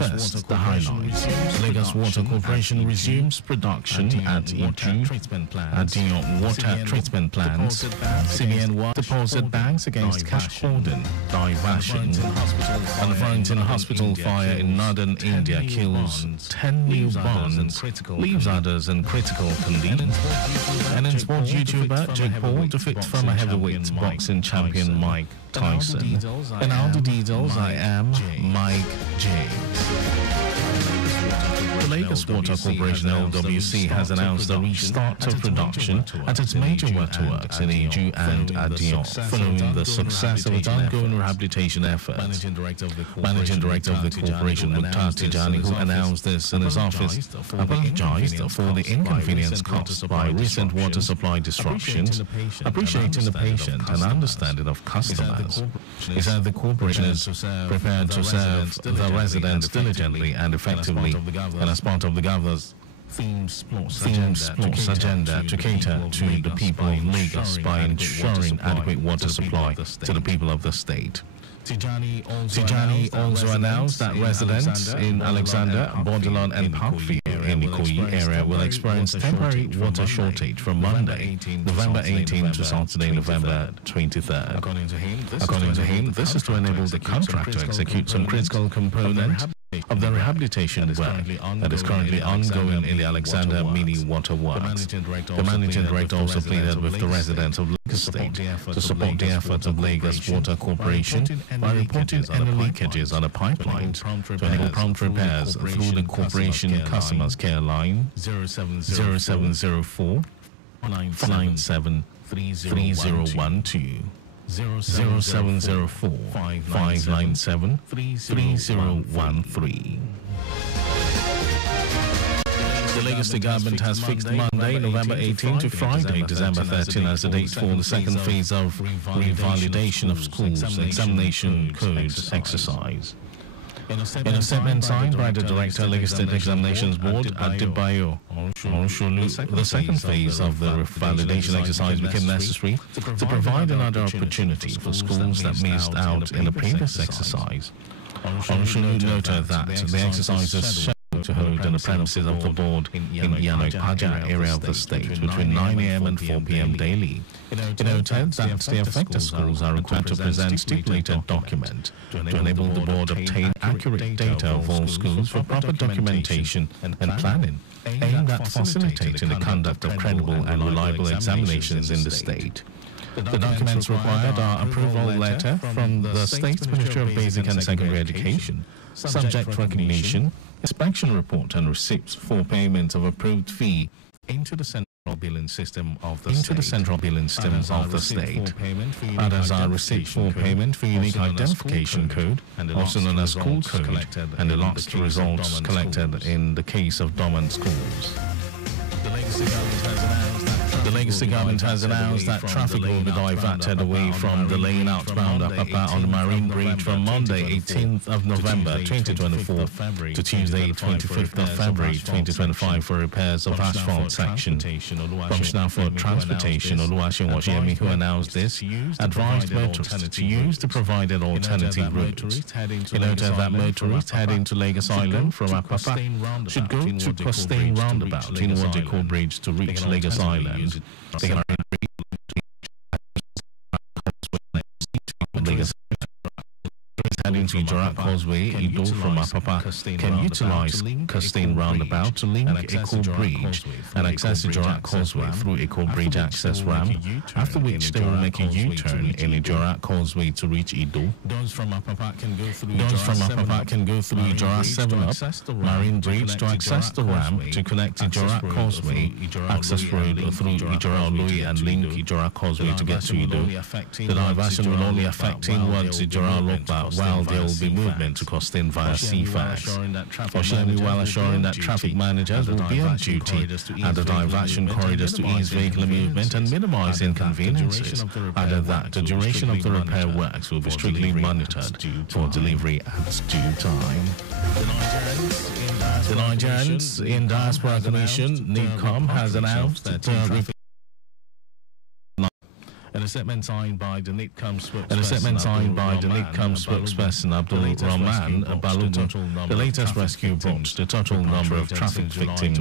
First, the highlights. Lagos Water Corporation resumes production at Adion Water Treatment Plants. CBN deposit banks against cash hoarding, diversion. And the Farrington Hospital fire in northern India kills 10 newborns, leaves others in critical condition. And in sports, YouTuber Jake Paul defeats former heavyweight boxing champion Mike Tyson. And all the details, I am Mike James. The Lagos Water Corporation LWC has announced the restart of production at its major waterworks in Iju and Adion, following the success of its ongoing rehabilitation efforts. Managing Director of the corporation, Mukhtar Tijani, who announced this in his office, apologized for the inconvenience caused by recent water supply disruptions, appreciating the patient and understanding of customers. He said the corporation is prepared to serve the residents diligently and effectively, and as part of the governor's themes plus agenda to cater to the people of Lagos by ensuring adequate water supply to the people of the state. Tijani also announced that residents in Alexander, Bordelon and Parkview in the Ikoyi area will experience temporary water shortage from Monday, November 18 to Saturday, November 23rd. According to him, this is to enable the contract to execute some critical component of the rehabilitation work that is currently ongoing in the Alexander Mini Water Works. The managing director also pleaded with the residents of Lagos State to support the efforts of Lagos Water Corporation by reporting any leakages on the pipelines to enable prompt repairs through the corporation customers care line 0704 497 3012. 0704 597 3013. The Lagos State government has fixed Monday, November 18 to Friday, December 13 as the date for the second phase of revalidation of schools examination code exercise. In a statement signed by the Director, Lagos State Examinations Board, Adebayo Onsholu, the second phase of the revalidation exercise became necessary to provide another opportunity for schools that missed out in the previous exercise. Onsholu noted that the exercise is scheduled to hold on the premises of the board in Yanoipaja area of the state between 9 a.m. and 4 p.m. daily. It noted that the affected schools are required to present stipulated document to enable the board obtain accurate data of all schools for proper documentation and planning, aimed at facilitating the conduct of credible and reliable examinations in the state. The documents required are approval letter from the State Ministry of Basic and Secondary Education, subject recognition, inspection report and receipts for payment of approved fee into the central billing system of the state. Others are receipt for payment for unique identification code, also known as school code, and the lost results collected in the case of dormant schools. The Lagos State government has announced that traffic will be diverted away from the lane outbound Apapa on the Marine Bridge from Monday 18th of November 2024 to Tuesday 25th of February 2025 for repairs of asphalt section. Commissioner for Transportation Oluwaseun Oshiyemi, who announced this, advised motorists to use the provided alternative routes. He noted that motorists heading to Lagos Island from Apapa should go to Costain Roundabout in Wadiko Bridge to reach Lagos Island. They are heading to Jorak Causeway, Ido from Apapa can utilize Costain Roundabout to link Eko Bridge and access the Jorak Causeway through Eko Bridge access ramp, after which they will make a U-turn in the Jorak Causeway to reach Ido. Those from Apapa can go through Jorak 7-Up, Marine Bridge to access the ramp to connect the Jorak Causeway, access road through Ijora Oloi and link Ijora Causeway to get to Ido. The diversion will only affect inwards Ijora Lokba, while there will be movement to Costain via CFAX. Oshiyemi, while assuring that traffic managers will be on duty at the diversion corridors to ease vehicular movement and minimize inconveniences, added that the duration of the repair works will be strictly monitored for delivery at due time. The Nigerians in Diaspora Commission, NICOM, has announced that In a statement signed by the NITCOM spokesperson Abdul Rahman Balogun, the latest rescue brought the total number of traffic victims.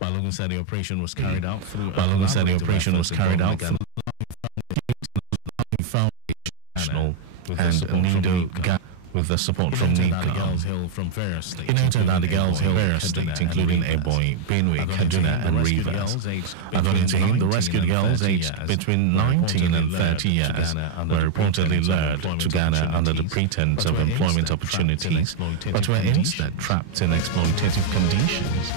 Balogun said the operation was carried out through Foundation and Nido with the support from NITCOM. He noted that the Girls Hill various states, including Ebonyi, Benue, Kaduna, and Rivers. According to him, the rescued girls aged between 19 and 30 years were reportedly lured to Ghana under the pretense of employment opportunities, but were instead trapped in exploitative conditions.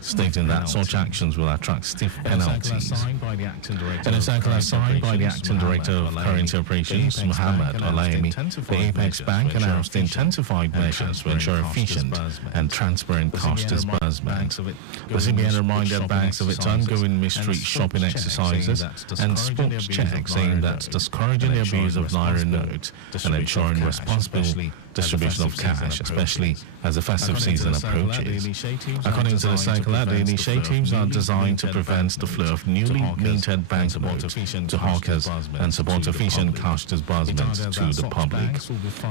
Stating that such actions will attract stiff penalties. In a circular signed by the acting director of currency operations, Muhammad Olayemi, the Apex Bank announced intensified measures to ensure efficient and transparent cash disbursement. The CBN reminded banks of its ongoing mystery shopping exercises and spokes checks aimed at discouraging the abuse of Naira notes and ensuring responsible distribution of cash, especially as the festive season approaches. According to the circular, the initiatives are designed to prevent the flow of newly minted banknotes to hawkers and support efficient cash disbursement to the public.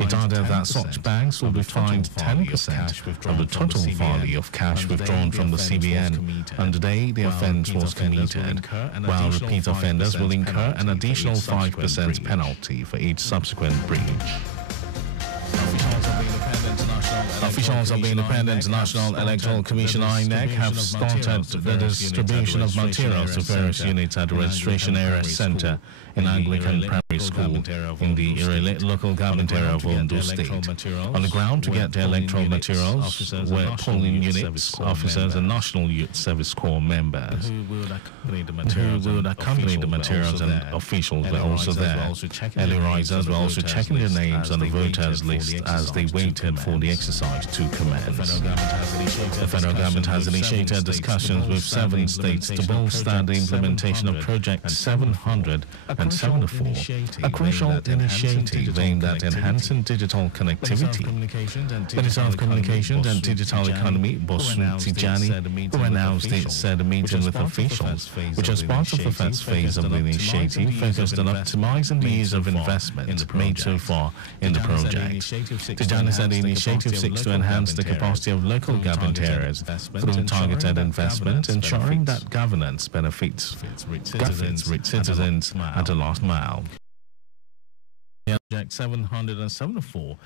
It added that such banks will be fined 10% of the total value of cash withdrawn from the CBN on the day the offence was committed, while repeat offenders will incur an additional 5% penalty for each subsequent breach. Officials of the Independent National Electoral Commission (INEC) have started the distribution of materials to various units at the Registration Area Centre in Anglican Primary School in the Irele local government area of Ondo State. On the ground to get the electoral materials were polling units, officers and National Youth Service Corps members who would accompany the materials, and officials were also there. Early risers were also checking their names on the voters list as they waited for the exercise to commence. The federal government has initiated discussions with 7 states to bolster the implementation of Project 700 and 704, a crucial initiative aimed at enhancing digital connectivity. Minister of Communications and Digital Economy, Bosu Tijani, who announced it, said a meeting with officials, which was part of the first phase of the initiative, focused on optimizing the use of investment made so far in the project. Tijani said the initiative seeks to enhance the capacity of local government areas through targeted investment, ensuring that governance benefits citizens at the last mile. Project 774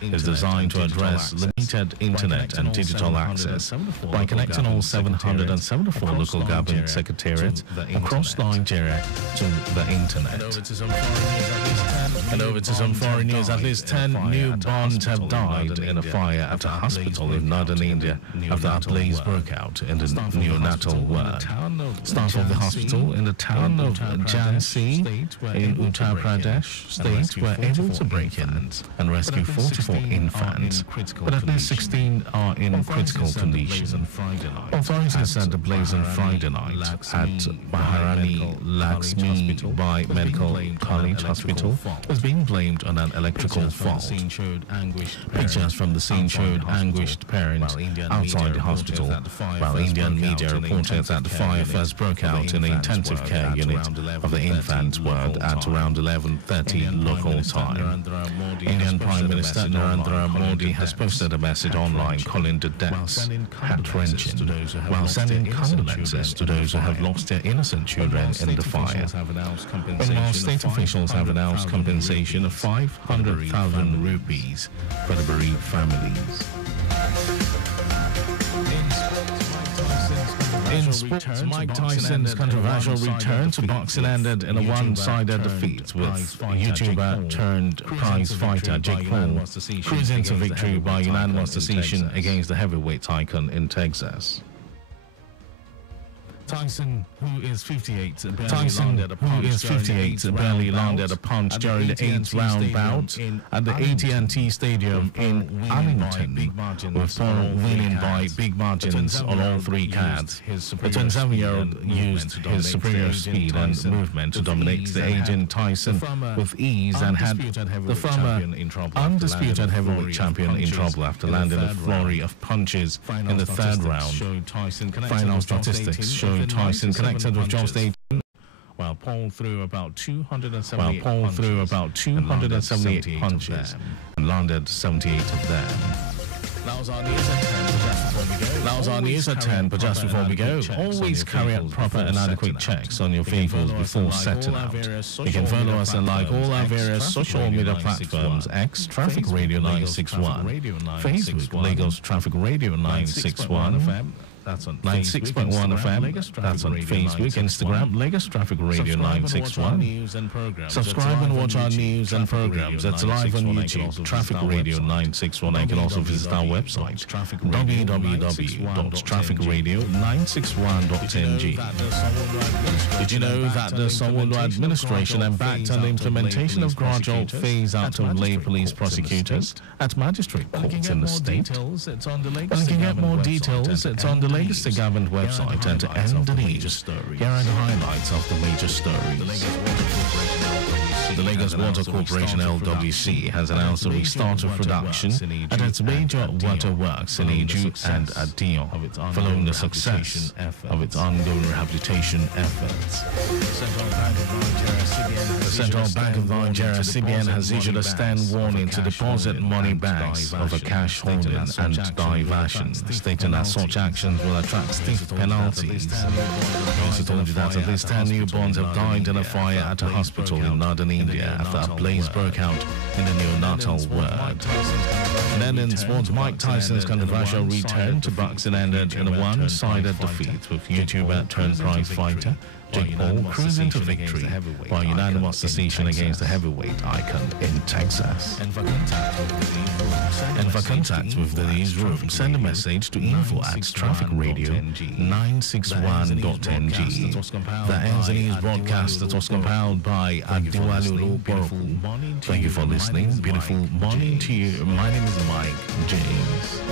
is designed to address limited internet and digital access by connecting all 774 local government secretariats across Nigeria to the internet. And over to some foreign news, at least 10 newborns have died in a fire at a hospital in northern India after a blaze broke out in the neonatal ward. Staff of the hospital in the town of Jhansi in Uttar Pradesh state were able to break in and rescue 44 infants, but at least 16 are in critical condition. Authorities said the blaze on Friday night at Maharani Lakshmi Bai Medical College Hospital was being blamed on an electrical fault. Pictures from the scene showed anguished parents outside the hospital, while Indian media reported that the fire first broke out in the intensive care unit of the infant ward at around 11:30 local time. Indian Prime Minister Narendra Modi has posted a message online calling the deaths heart-wrenching, while sending condolences to those who have lost their innocent children in the fire. Meanwhile, state officials have announced compensation of 500,000 rupees for the bereaved families. In sports, Mike Tyson's controversial return to boxing ended in a one-sided defeat, with YouTuber turned prize fighter Jake Paul cruising to victory by unanimous decision against the heavyweight icon in Texas. Tyson, who is 58, barely landed a punch during the 8th round bout at the AT&T Stadium in Arlington, with Paul winning by big margins on all 3 cards. The 27-year-old used his superior speed and movement to dominate the aging Tyson with ease and had the former undisputed heavyweight champion in trouble after landing a flurry of punches in the 3rd round. Final statistics showed Tyson connected with John State, while Paul threw about 278 punches and landed 78 of them. That was our news at 10, but just before we go, always carry out proper and adequate checks on your vehicles before setting out. You can follow us and like all our various social media platforms: X Traffic Radio 961, Facebook Lagos Traffic Radio 961, that's on 96.1 FM. That's on Facebook, Instagram, Lagos Traffic Radio 961. Subscribe and watch our news and programs. That's live on YouTube, Traffic Radio 961. You can also visit our website, www.trafficradio961.ng. Did you know that the Sanwo-Olu administration embarked on the implementation of gradual phase-out of lay police prosecutors at magistrate courts in the state? And you can get more details. It's on the Lagos State Government website, and to end the news, here are the highlights of the major stories. The Lagos Water Corporation LWC has announced the restart of production at its major water works in Iju and Adion, following the success of its ongoing rehabilitation efforts. The Central Bank of Nigeria, CBN, has issued a stern warning to deposit money bags over cash holdings and diversions, stating that such actions will attract stiff penalties. We also told you that at least 10 newborns have died in a fire at a hospital in northern India after a blaze broke out in the neonatal ward. And then in sports, Mike Tyson's controversial return to boxing ended in a one-sided defeat, with YouTuber turned prize fighter Jake Paul cruising to victory by unanimous decision against the heavyweight icon in Texas. And for contact with the newsroom, send a message to info@trafficradio961.ng. That ends the news broadcast that was compiled by Adiwalu Boroku. Thank you for listening. Beautiful morning to you. My name is Mike James.